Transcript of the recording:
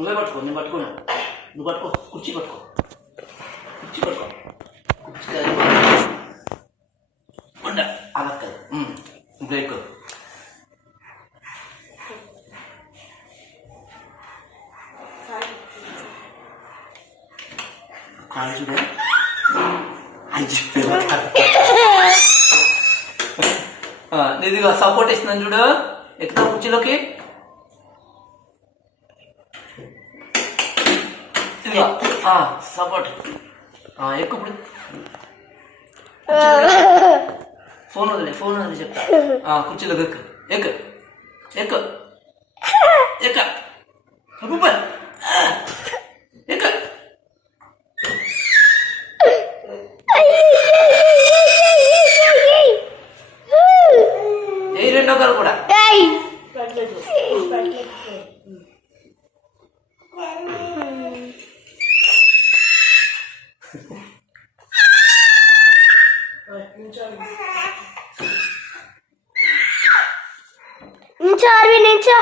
నువ్వే పట్టుకో, నేను పట్టుకోను. నువ్వు పట్టుకో, కుర్చీ పట్టుకో, కుర్చీ పట్టుకో, కుర్చీ ఉండ అలా కాదు. బ్రేక్ కాలు చూడ ఇదిగో సపోర్ట్ ఇస్తున్నాను చూడు. ఎక్కుతా కుర్చీలోకి. ఇదిగో సపోర్ట్ ఎక్కువ. ఇప్పుడు ఫోన్ వదిలే చెప్తా. కుర్చీలోకి ఎక్కు ఎక్కు ఎక్కు ఎక్క ఎక్క. ఏ రెండో కాలు కూడా. నించో అరవి నించో.